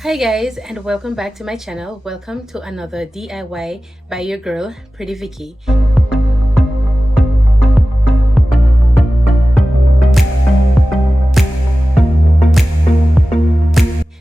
Hi guys, and welcome back to my channel. Welcome to another DIY by your girl Pretty Vicky.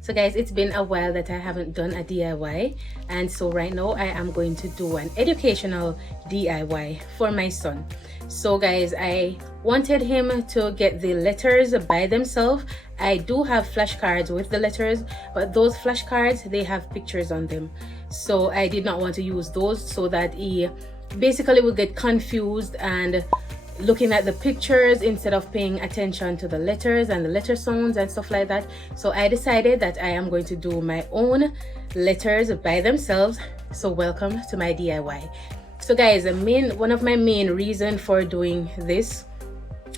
So guys, it's been a while that I haven't done a DIY, and so right now I am going to do an educational DIY for my son. So guys, I wanted him to get the letters by themselves. I do have flashcards with the letters, but those flashcards, they have pictures on them. So I did not want to use those so that he basically would get confused and looking at the pictures instead of paying attention to the letters and the letter sounds and stuff like that. So I decided that I am going to do my own letters by themselves. So welcome to my DIY. So guys, one of my main reason for doing this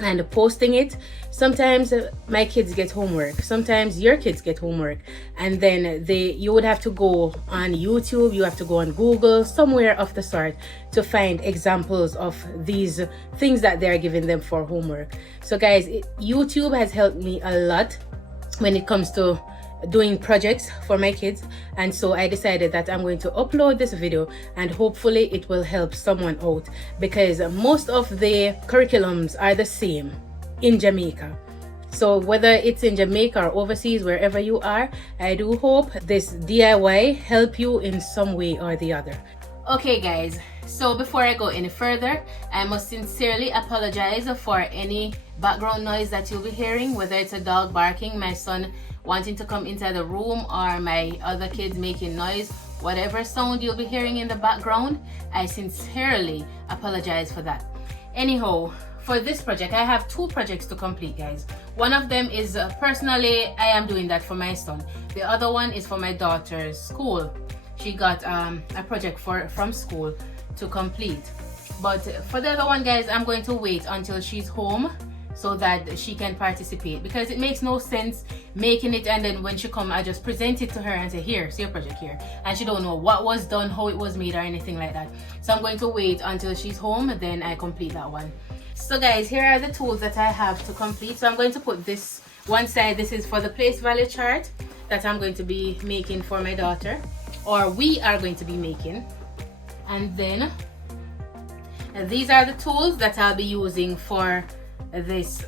and posting it, sometimes my kids get homework, sometimes your kids get homework, and then you would have to go on YouTube, you have to go on Google, somewhere of the sort, to find examples of these things that they're giving them for homework. So guys, YouTube has helped me a lot when it comes to doing projects for my kids, and so I decided that I'm going to upload this video and hopefully it will help someone out, because most of the curriculums are the same in Jamaica. So whether it's in Jamaica or overseas, wherever you are, I do hope this DIY help you in some way or the other. Okay guys, so before I go any further, I must sincerely apologize for any background noise that you'll be hearing, whether it's a dog barking, my son wanting to come into the room, or my other kids making noise. Whatever sound you'll be hearing in the background, I sincerely apologize for that. Anyhow, for this project, I have two projects to complete, guys. One of them is personally, I am doing that for my son. The other one is for my daughter's school. She got a project from school to complete. But for the other one, guys, I'm going to wait until she's home so that she can participate, because it makes no sense making it and then when she come I just present it to her and say, here, see your project here, and she don't know what was done, how it was made, or anything like that. So I'm going to wait until she's home and then I complete that one. So guys, here are the tools that I have to complete. So I'm going to put this one side. This is for the place value chart that I'm going to be making for my daughter, or we are going to be making. And then these are the tools that I'll be using for this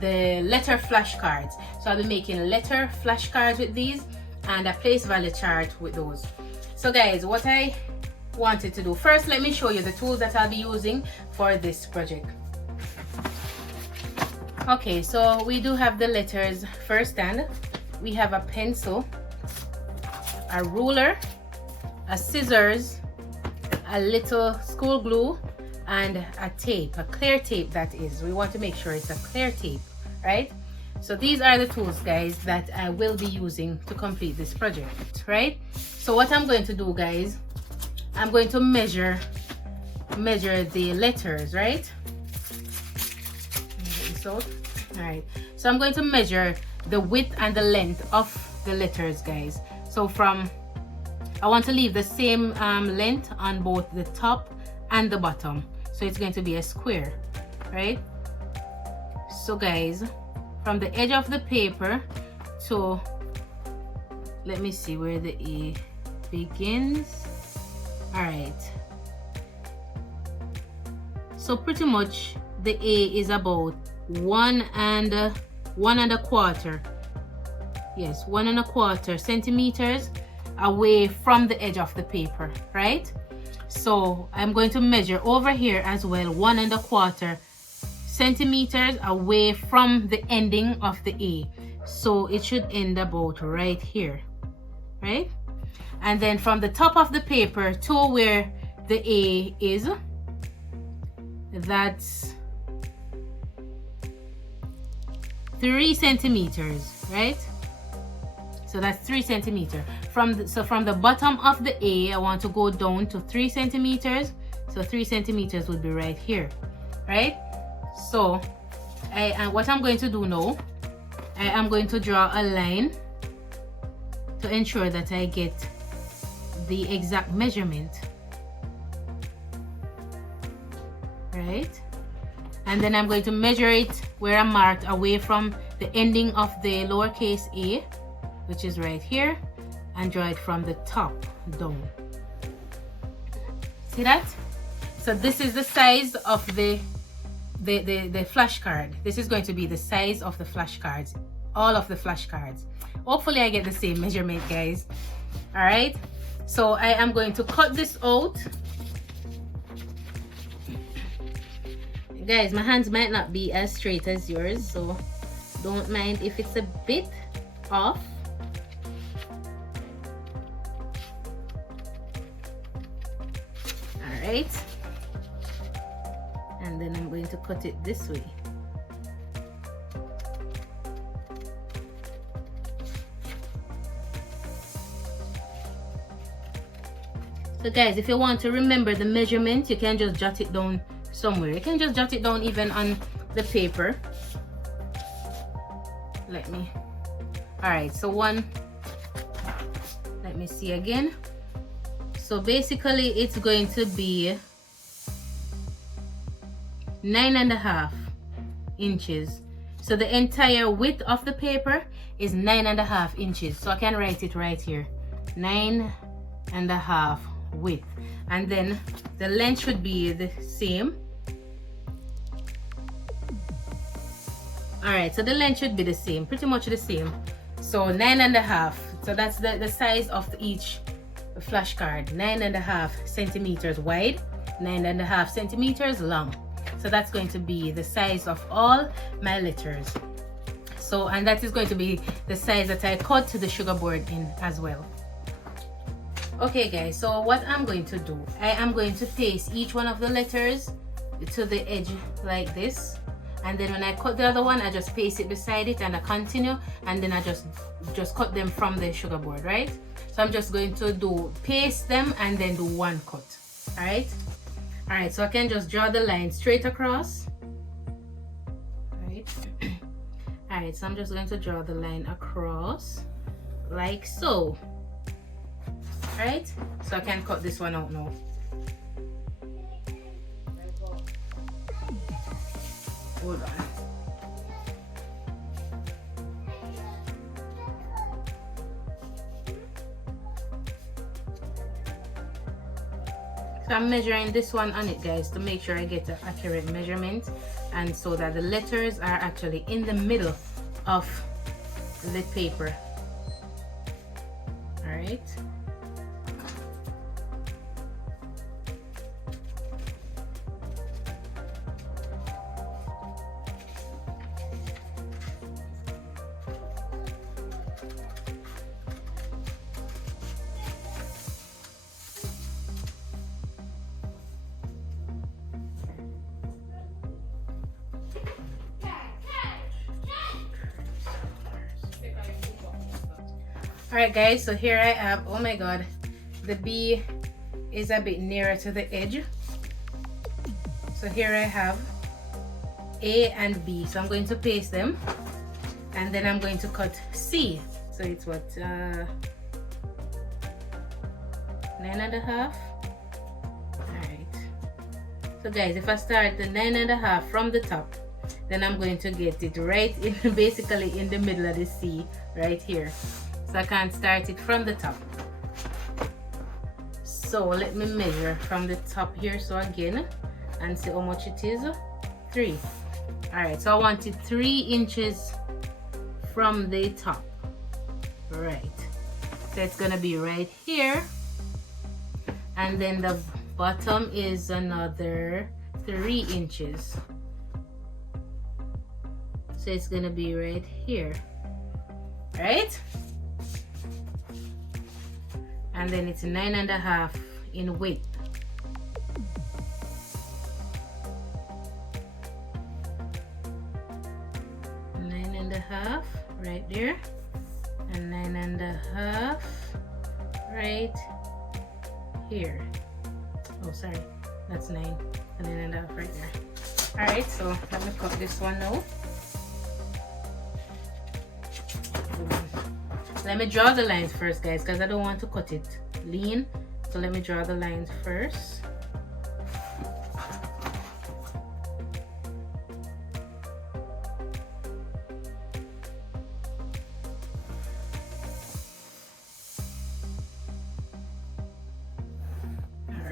the letter flashcards. So I'll be making letter flashcards with these and a place value chart with those. So guys, what I wanted to do first, let me show you the tools that I'll be using for this project. Okay, so we do have the letters first, and we have a pencil, a ruler, a scissors, a little school glue, and a tape, a clear tape. That is, we want to make sure it's a clear tape, right? So these are the tools, guys, that I will be using to complete this project, right? So what I'm going to do, guys, I'm going to measure the letters, right? All right, so I'm going to measure the width and the length of the letters, guys. So I want to leave the same length on both the top and the bottom, so it's going to be a square, right? So guys, from the edge of the paper to, let me see where the A begins. All right, so pretty much the A is about 1.25, yes, 1.25 centimeters away from the edge of the paper, right? So I'm going to measure over here as well, 1.25 centimeters away from the ending of the A. So it should end about right here, right? And then from the top of the paper to where the A is, that's 3 centimeters, right? So that's 3 centimeters. From the bottom of the A, I want to go down to 3 centimeters. So 3 centimeters would be right here, right? So and what I'm going to do now, I am going to draw a line to ensure that I get the exact measurement, right? And then I'm going to measure it where I marked away from the ending of the lowercase a, which is right here, and draw it from the top down. See that? So this is the size of the flashcard. This is going to be the size of the flashcards, all of the flashcards. Hopefully I get the same measurement, guys. All right, so I am going to cut this out. Guys, my hands might not be as straight as yours, so don't mind if it's a bit off. All right, and then I'm going to cut it this way. So guys, if you want to remember the measurement, you can just jot it down somewhere. You can just jot it down even on the paper. All right, so let me see again. So basically it's going to be 9.5 inches. So the entire width of the paper is 9.5 inches. So I can write it right here, 9.5 width, and then the length should be the same. All right, so the length should be the same, pretty much the same. So 9.5, so that's the size of each flashcard. 9.5 centimeters wide, 9.5 centimeters long. So that's going to be the size of all my letters. So, and that is going to be the size that I cut the sugar board in as well. Okay guys, so what I'm going to do, I am going to paste each one of the letters to the edge like this, and then when I cut the other one, I just paste it beside it and I continue, and then I just cut them from the sugar board, right? So I'm just going to paste them and then do one cut. All right, so I can just draw the line straight across. All right, so I'm just going to draw the line across like so. All right, so I can cut this one out now. Hold on. So I'm measuring this one on it, guys, to make sure I get an accurate measurement, and so that the letters are actually in the middle of the paper. All right. All right guys, so here I have, oh my god, the B is a bit nearer to the edge. So here I have A and B, so I'm going to paste them, and then I'm going to cut C. So it's what, 9.5. All right, so guys, if I start the 9.5 from the top, then I'm going to get it right in, basically in the middle of the C right here. So I can't start it from the top. So let me measure from the top here, so again, and see how much it is. 3. All right, so I want it 3 inches from the top. Right, so it's gonna be right here, and then the bottom is another 3 inches, so it's gonna be right here, right? And then it's 9.5 in width. Nine and a half right there, and 9.5 right here. Oh, sorry, that's 9 and 9.5 right there. All right, so let me cut this one now. Let me draw the lines first, guys, because I don't want to cut it lean. So let me draw the lines first.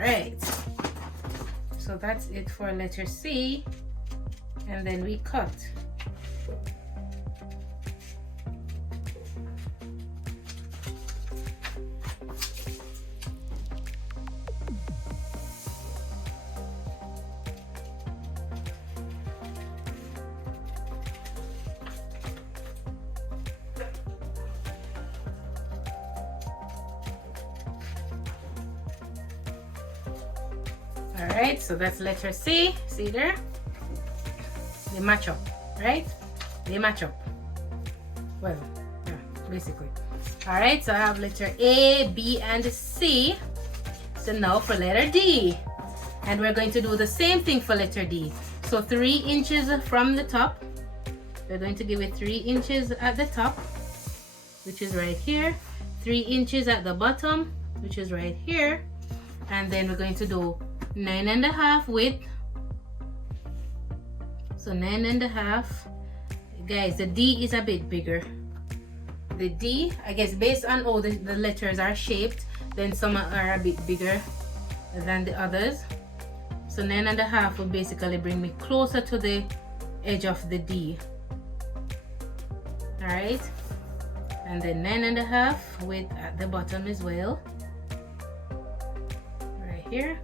right, so that's it for letter C, and then we cut. All right, so that's letter C. See there? They match up, right? They match up. Well, yeah, basically. All right, so I have letter A, B, and C. So now for letter D. And we're going to do the same thing for letter D. So 3 inches from the top. We're going to give it 3 inches at the top, which is right here. 3 inches at the bottom, which is right here. And then we're going to do 9.5 width. So 9.5. Guys, the D is a bit bigger. The D, I guess based on how the letters are shaped, then some are a bit bigger than the others. So 9.5 will basically bring me closer to the edge of the D. All right, and then 9.5 width at the bottom as well, right here.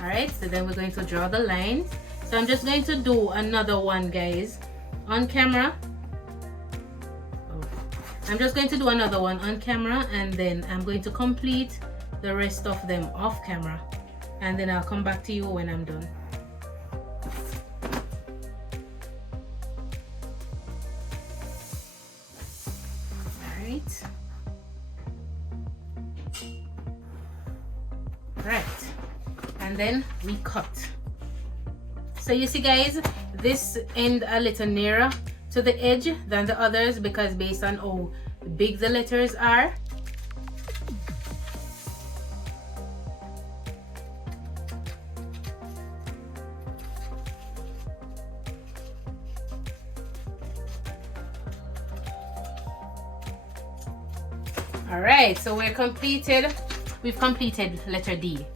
All right, so then we're going to draw the lines. So I'm just going to do another one, guys, on camera. I'm just going to do another one on camera, and then I'm going to complete the rest of them off camera, and then I'll come back to you when I'm done. Right, and then we cut. So you see, guys, this end a little nearer to the edge than the others because based on how big the letters are. All right, so we've completed letter D.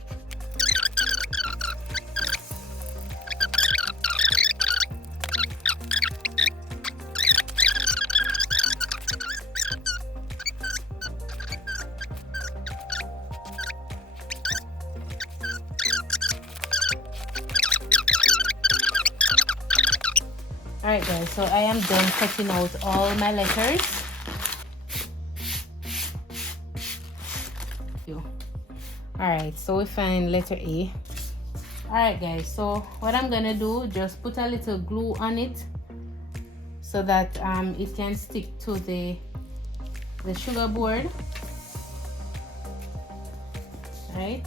All right, guys, so I am done cutting out all my letters. Alright, so we find letter A. Alright, guys, so what I'm gonna do, just put a little glue on it so that it can stick to the sugar board. Right,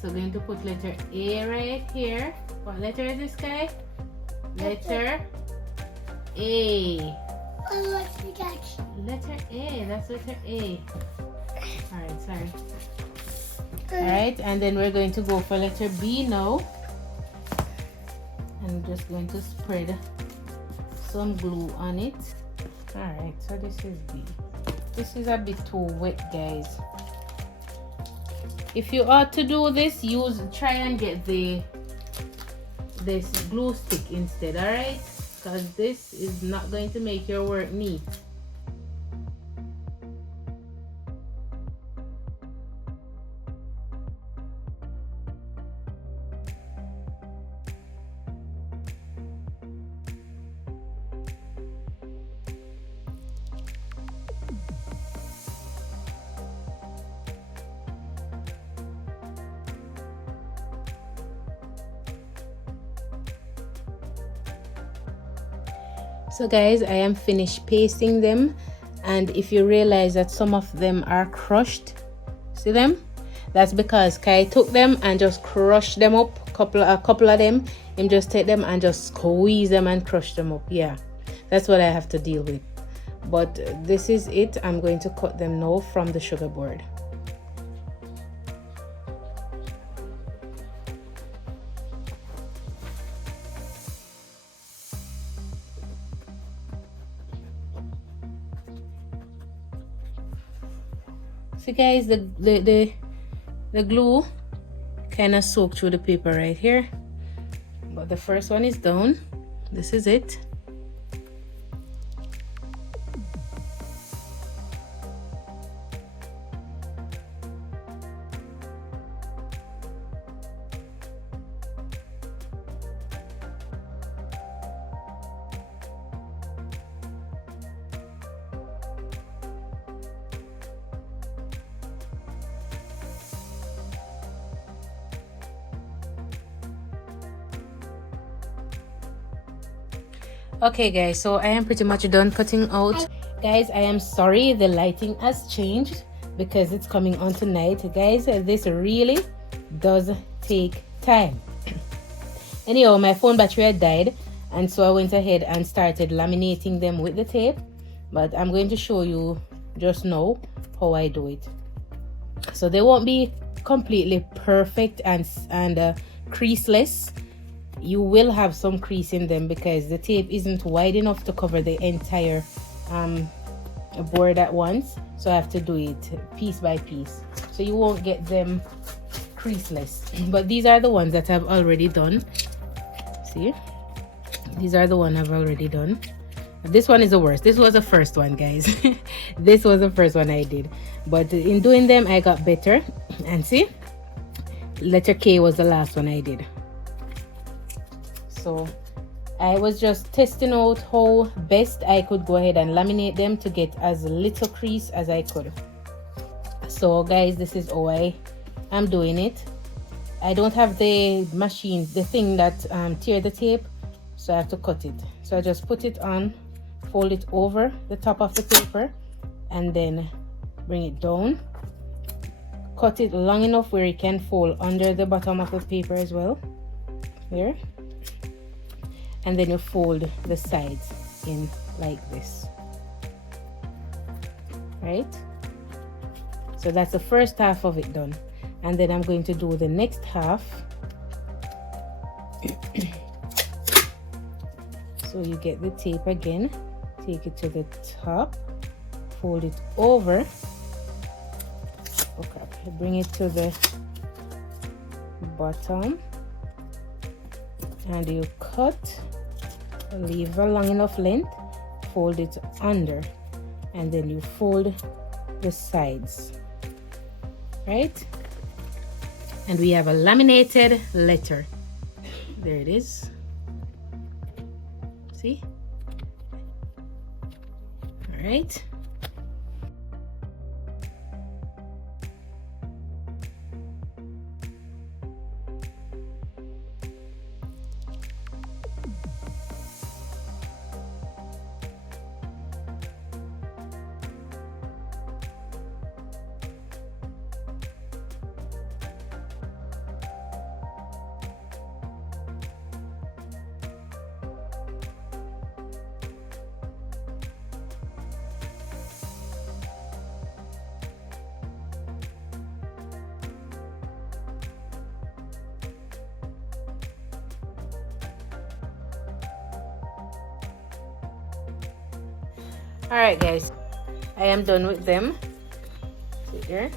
so we're going to put letter A right here. What letter is this, guy? Letter A. Letter A, that's letter A. Alright, sorry. Alright, and then we're going to go for letter B now. I'm just going to spread some glue on it. Alright, so this is B. This is a bit too wet, guys. If you are to do this, try and get this glue stick instead, alright? Because this is not going to make your work neat. So guys, I am finished pasting them, and if you realize that some of them are crushed, see them? That's because Kai took them and just crushed them up. A couple of them, him just take them and just squeeze them and crush them up. Yeah, that's what I have to deal with. But this is it. I'm going to cut them now from the sugar board. So guys, the glue kind of soak through the paper right here. But the first one is down. This is it. Okay guys, so I am pretty much done cutting out. Guys, I am sorry the lighting has changed because it's coming on tonight. Guys, this really does take time. Anyhow, my phone battery had died, and so I went ahead and started laminating them with the tape. But I'm going to show you just now how I do it. So they won't be completely perfect and creaseless. You will have some crease in them because the tape isn't wide enough to cover the entire board at once, so I have to do it piece by piece, so you won't get them creaseless. But these are the ones that I've already done. See, these are the one I've already done. This one is the worst. This was the first one, guys. This was the first one I did, but in doing them I got better. And see, letter K was the last one I did. So I was just testing out how best I could go ahead and laminate them to get as little crease as I could. So guys, this is how I am doing it. I don't have the machine, the thing that tear the tape, so I have to cut it. So I just put it on, fold it over the top of the paper, and then bring it down. Cut it long enough where it can fold under the bottom of the paper as well. Here. And then you fold the sides in like this, right? So that's the first half of it done, and then I'm going to do the next half. So you get the tape again, take it to the top, fold it over, okay, bring it to the bottom, and you cut, leave a long enough length, fold it under, and then you fold the sides, right? And we have a laminated letter. There it is. See? All right. All right guys, I am done with them. See here,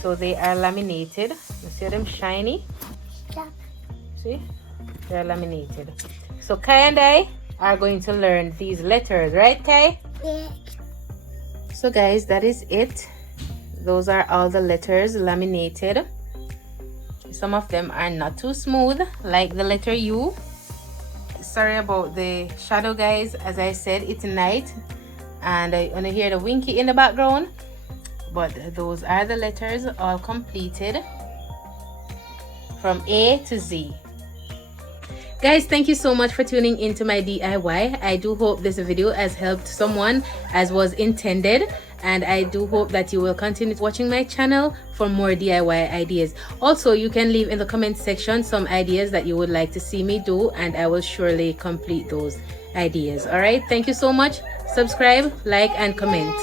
so they are laminated. You see them shiny? Yeah. See, they're laminated. So Kai and I are going to learn these letters, right Kai? Yeah. So guys, that is it. Those are all the letters laminated. Some of them are not too smooth, like the letter U. Sorry about the shadow guys, as I said, it's night and I only hear the winky in the background, but those are the letters all completed from A to Z. Guys, thank you so much for tuning into my DIY. I do hope this video has helped someone as was intended, and I do hope that you will continue watching my channel for more DIY ideas. Also, you can leave in the comment section some ideas that you would like to see me do, and I will surely complete those ideas. All right, thank you so much. Subscribe, like, and comment.